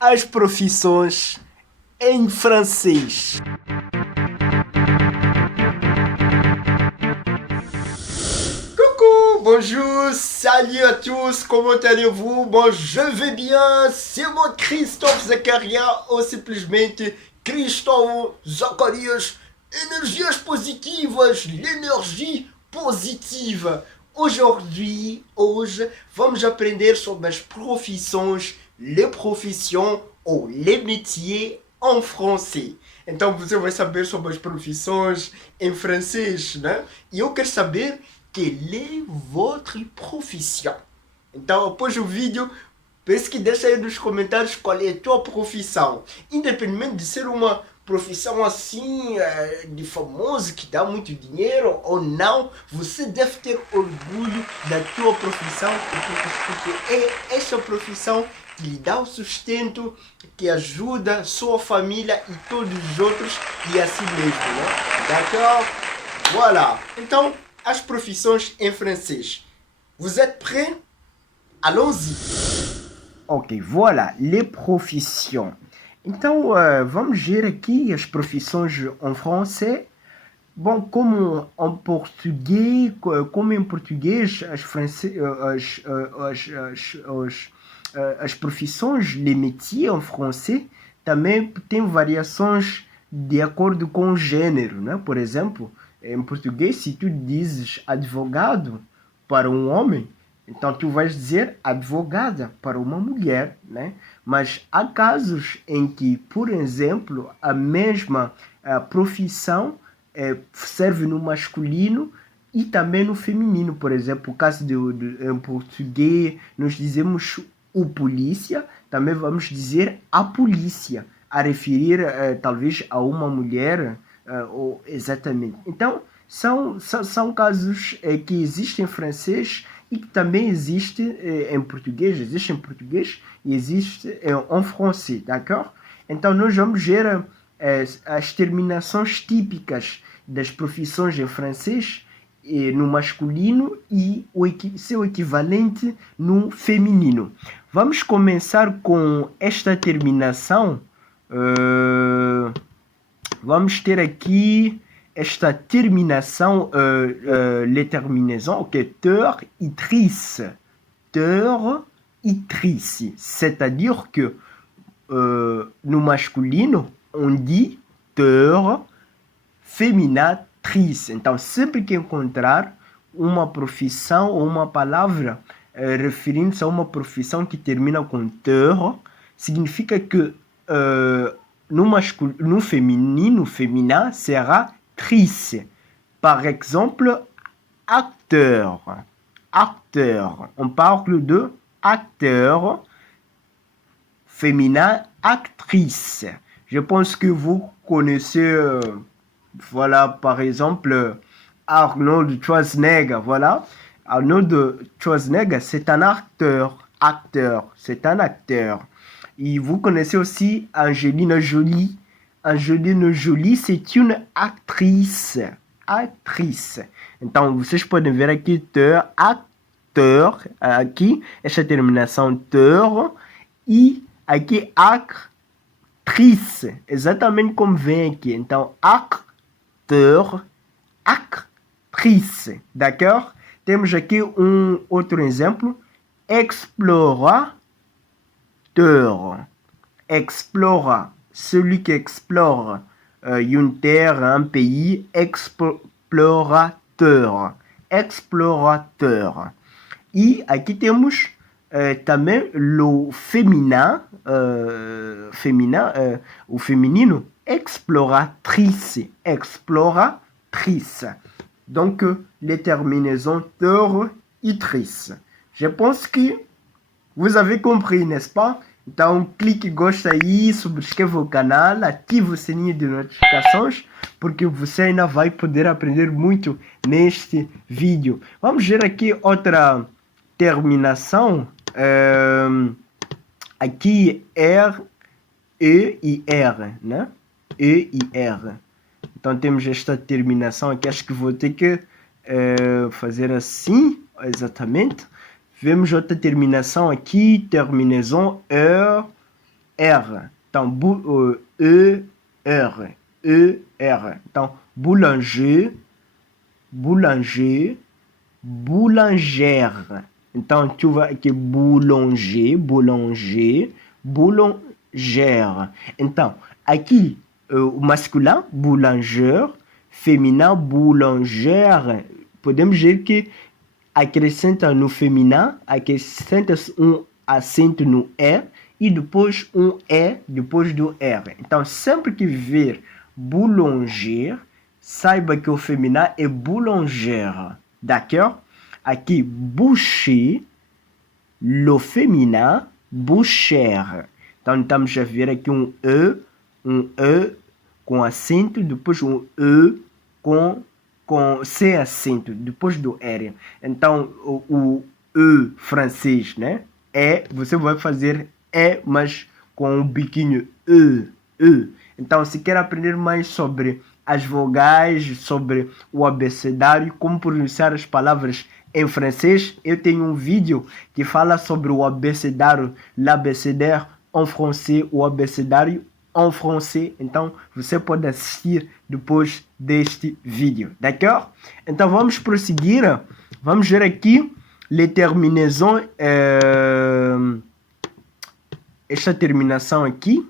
as profissões em francês. Coucou, bonjour, salut à tous, comment allez-vous? Bon, je vais bien, c'est moi Christophe Zacharia, ou simplesmente Cristóvão Zacarias. Energias positivas, l'énergie positive. Hoje, vamos aprender sobre as profissões, les profissões ou les métiers en français. Então você vai saber sobre as profissões em francês, né? E eu quero saber quelle est votre profissão. Então, após o vídeo, penso que deixa aí nos comentários qual é a tua profissão. Independente de ser uma profissão assim, de famoso, que dá muito dinheiro ou não, você deve ter orgulho da tua profissão, porque é essa profissão que lhe dá o sustento, que ajuda sua família e todos os outros, e assim mesmo, né? D'accord? Voilà. Então, as profissões em francês. Vous êtes prêts? Allons-y. Ok, voilà, les profissões. Então, vamos ver aqui as profissões em francês. Bom, como em português, as profissões, les métiers em francês, também tem variações de acordo com o gênero, né? Por exemplo, em português, se tu dizes advogado para um homem, então tu vais dizer advogada para uma mulher, né? Mas há casos em que, por exemplo, a mesma profissão serve no masculino e também no feminino. Por exemplo, o caso em português, nós dizemos o polícia, também vamos dizer a polícia, a referir talvez a uma mulher, ou exatamente. Então, são casos que existem em francês e que também existe em português, existe em português e existe em francês, d'accord? Então nós vamos ver as terminações típicas das profissões em francês no masculino e seu equivalente no feminino. Vamos começar com esta terminação. Vamos ter aqui esta terminação, les terminaisons, ok, teur e trice. Teur e trice. C'est-à-dire que no masculino, on dit teur, féminin, trice. Então, sempre que encontrar uma profissão ou uma palavra referindo-se a uma profissão que termina com teur, significa que no feminino, féminin, será trice. Par exemple, acteur. Acteur. On parle de acteur. Féminin, actrice. Je pense que vous connaissez, voilà, par exemple, Arnold Schwarzenegger. Voilà. Arnold Schwarzenegger, c'est un acteur. Acteur. C'est un acteur. Et vous connaissez aussi Angelina Jolie. Angelina Jolie, c'est une actrice. Actrice. Então, vocês podem ver aqui acteur, aqui, essa terminação teur, e aqui actrice, exatamente como vem aqui. Então, acteur, actrice, d'accord? Temos aqui outro exemplo, explorateur. Explorer, celui qui explore une terre, un pays, explorateur. Explorateur. E aqui temos também o féminin, o feminino, exploratrice. Exploratrice. Donc, les terminaisons teur et trice. Je pense que vous avez compris, n'est-ce pas? Então, clique gosta aí, subscreva o canal, ative o sininho de notificações, porque você ainda vai poder aprender muito neste vídeo. Vamos ver aqui outra terminação. Aqui R, E e R, né? E e R. Então, temos esta terminação aqui. Acho que vou ter que fazer assim, exatamente. Vemos outra terminação aqui, terminaison R. Então, E-R. E-R. Então, boulanger, boulanger, boulangère. Então, tu vois que boulanger, boulanger, boulangère. Então, aqui, o masculin, boulanger, féminin, boulangère. Podemos dizer que acrescenta no feminino, acrescenta um acento no E e depois um E depois do R. Então, sempre que ver boulanger, saiba que o feminino é boulangère. D'accord? Aqui, boucher, le féminin, bouchère. Então, estamos a ver aqui um E com acento, depois um E com sem acento, depois do R. Então, o E francês, né? Você vai fazer E, mas com um biquinho E. Então, se quer aprender mais sobre as vogais, sobre o abecedário, como pronunciar as palavras em francês, eu tenho um vídeo que fala sobre o abecedário, l'abécédaire en français, o abecedário en français. Então, você pode assistir depois deste vídeo, d'accord? Então, vamos prosseguir. Vamos ver aqui les terminaisons. Esta terminação aqui.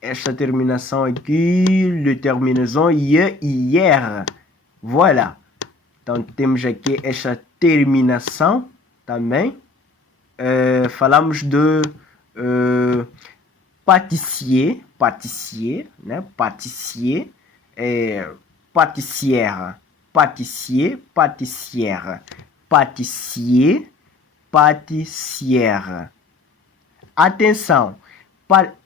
Esta terminação aqui, les terminaisons hier. Voilà. Então, temos aqui esta terminação também. Falamos de pâtissier, né? Pâtissier, pâtissière, pâtissier, pâtissière, pâtissier, pâtissière. Atenção,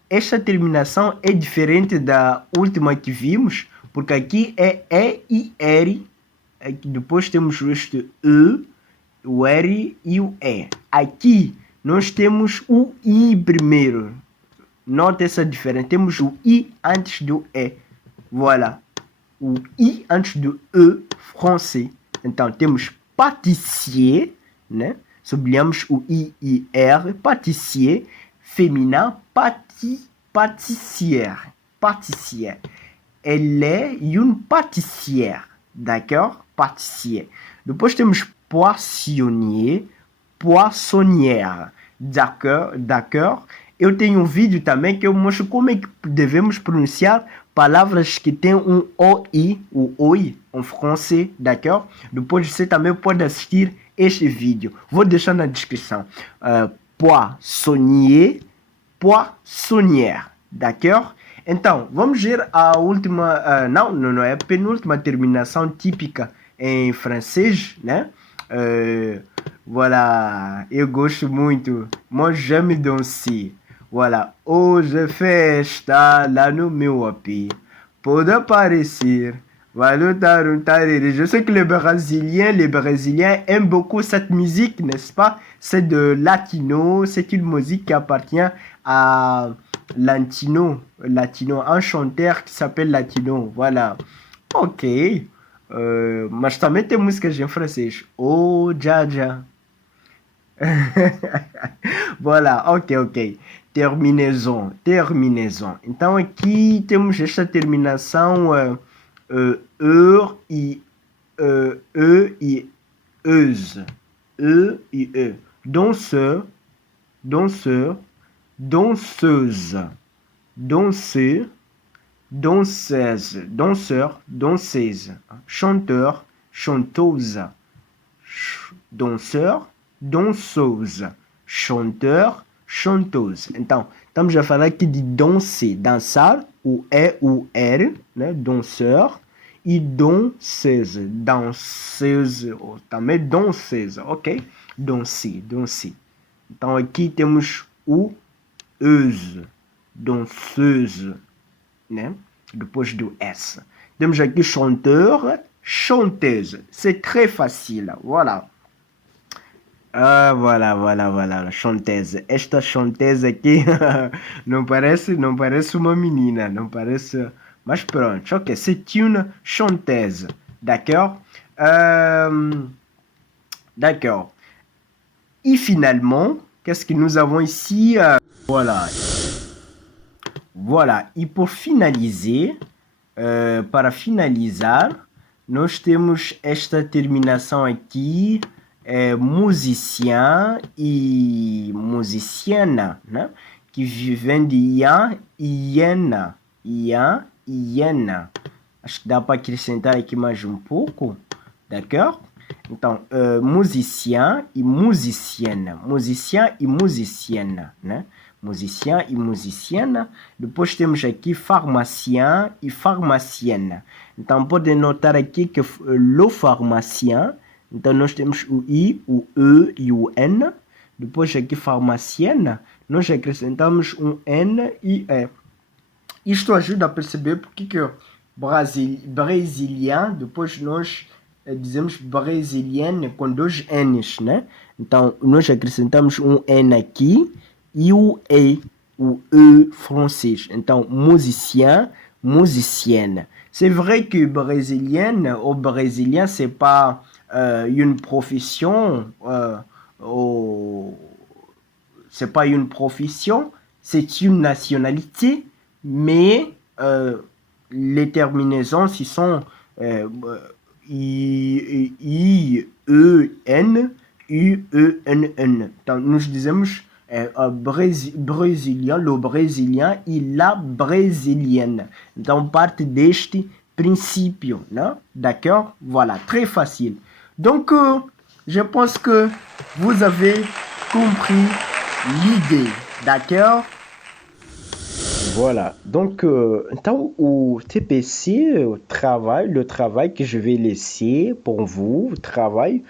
esta terminação é diferente da última que vimos, porque aqui é E e R, aqui depois temos este E, o R e o E. Aqui nós temos o I primeiro. Nota essa diferença. Temos o I antes do E. Voilà. O I antes do E français. Então temos pâtissier, né? Sublinhamos o I e R. Pâtissier. Féminin. Pâtissière. Pâtissière. Elle est une pâtissière. D'accord? Pâtissier. Depois temos poissonnier. Poissonnière. D'accord? Eu tenho um vídeo também que eu mostro como é que devemos pronunciar palavras que têm um OI, o OI, em francês, d'accord? Depois você também pode assistir este vídeo. Vou deixar na descrição. Poissonnier, poissonnière, d'accord? Então, vamos ver a última, não é a penúltima terminação típica em francês, né? Voilà, eu gosto muito. Moi, j'aime danser. Voilà, hoje é festa lá no meu AP. Pode aparecer, vai lutar um tarere. Je sais que les Brésiliens aiment beaucoup cette musique, n'est-ce pas? C'est de latino, c'est une musique qui appartient à latino, un chanteur qui s'appelle Latino. Voilà, ok. Mas também tem músicas em francês. Oh, Jaja. Voilà, ok. Terminaison. Então aqui temos esta terminação e euse. E e e. Danseur, danseuse. Danser, danseuse. Danseur, danseuse. Chanteur, chanteuse. Danseur, danseuse. Chanteur, chanteuse. Então, estamos a falar aqui de danser, dançar, o E, o R, né? Danseur, e danseuse, ou também danseuse, ok? Danser. Então, aqui temos o euse, danseuse, né? Depois do S. Temos aqui chanteur, chanteuse. C'est très facile, voilà. Voilà, chanteuse. Esta chanteuse aqui não parece uma menina, não parece... Mas pronto, ok, c'est une chanteuse, d'accord? D'accord. E finalement, Qu'est-ce que nous avons ici? Voilà. Voilà. E por finalizar, para finalizar, nós temos esta terminação aqui, musicien e musiciana, né? Que vem de Ian e Iena. Ian e Iena. Acho que dá para acrescentar aqui mais um pouco, d'accord? Então, musicien e musicienne. Musicien e musicienne, né? Musicien e musicienne. Depois temos aqui pharmacien e pharmacienne. Então, podem notar aqui que le pharmacien, então nós temos o I, o E e o N. Depois aqui pharmacienne, nós acrescentamos um N e E. Isto ajuda a perceber porque que brasiliano, depois nós dizemos brasilienne com dois N's, né? Então, nós acrescentamos um N aqui e o E francês. Então, musicien, musicienne. C'est vrai que brésilienne ou brésilien, c'est pas une profession, c'est pas une profession, c'est une nationalité, mais les terminaisons, ce sont I, E, N, U, E, N, N. Então, nós dizemos brésilien, le brésilien e la brésilienne. Então, parte deste princípio, né? D'accord? Voilà, très facile. Donc, je pense que vous avez compris l'idée, d'accord? Voilà, donc então o TPC, le travail que je vais laisser pour vous, o trabalho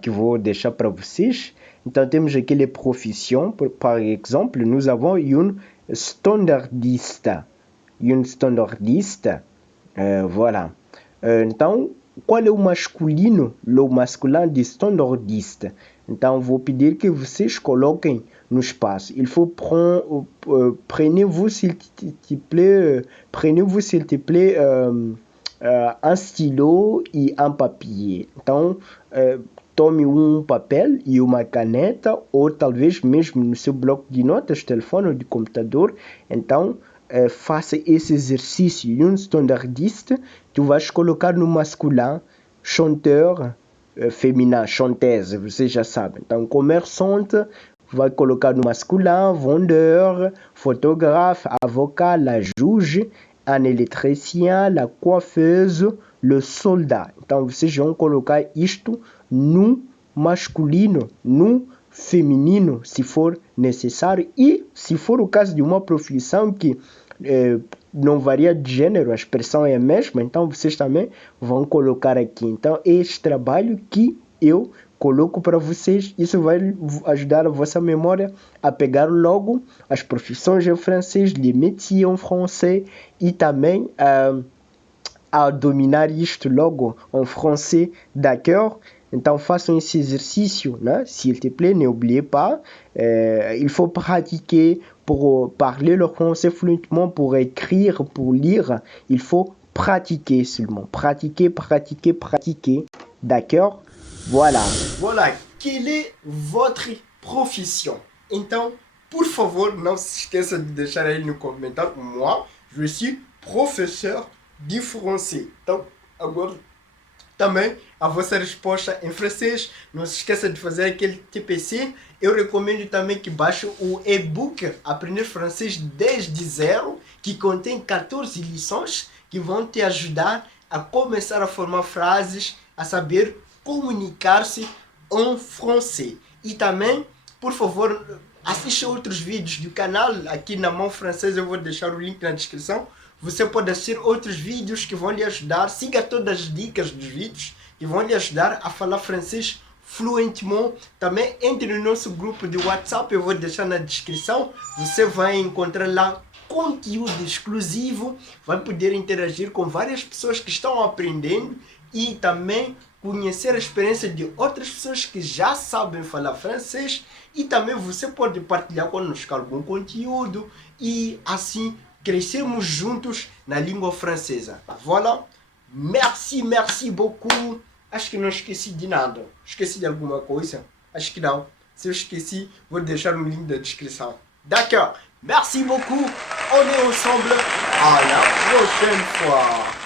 que vou deixar para vocês. Então temos aqui les professions, par exemple, nous avons une standardiste, voilà. Então, qual é o masculino? O masculin de standardiste. Então, vou pedir que vocês coloquem no espaço. Il faut prenez-vous s'il te plaît, un stylo e un papier. Então, tome um papel e uma caneta, ou talvez mesmo no seu bloco de notas, telefone ou de computador. Então, faça esse exercício. Um standardiste, tu vais colocar no masculin, chanteur, féminin, chanteuse, você já sabe. Então, commerçante, vai colocar no masculin, vendeur, photographe, avocat, la juge, un électricien, la coiffeuse, le soldat. Então, vocês vão colocar isto no masculino, no feminino, se for necessário. E se for o caso de uma profissão que não varia de gênero, a expressão é a mesma, então vocês também vão colocar aqui. Então, é este trabalho que eu coloco para vocês. Isso vai ajudar a vossa memória a pegar logo as profissões em francês, les métiers em francês, e também a dominar isto logo em francês, d'accord? Então façam esse exercício, né? S'il te plaît, n'oubliez pas, il faut pratiquer pour parler le français fluidement, pour écrire, pour lire, il faut pratiquer seulement. Pratiquer, d'accord? Voilà. Voilà, quelle est votre profession? Então, por favor, não se esqueça de deixar aí no comentário. Moi, je suis professeur de français. Então, agora também a vossa resposta em francês. Não se esqueça de fazer aquele TPC. Eu recomendo também que baixe o e-book Aprender Francês desde zero, que contém 14 lições que vão te ajudar a começar a formar frases, a saber comunicar-se em francês. E também, por favor, assista outros vídeos do canal aqui na Mão Francesa. Eu vou deixar o link na descrição. Você pode assistir outros vídeos que vão lhe ajudar. Siga todas as dicas dos vídeos que vão lhe ajudar a falar francês fluentemente. Também entre no nosso grupo de WhatsApp, eu vou deixar na descrição. Você vai encontrar lá conteúdo exclusivo, vai poder interagir com várias pessoas que estão aprendendo e também conhecer a experiência de outras pessoas que já sabem falar francês, e também você pode partilhar conosco algum conteúdo e assim crescemos juntos na língua francesa. Voilà. Merci beaucoup. Acho que não esqueci de nada. Esqueci de alguma coisa? Acho que não. Se eu esqueci, vou deixar no link da descrição. D'accord. Merci beaucoup. On est ensemble. À la prochaine fois.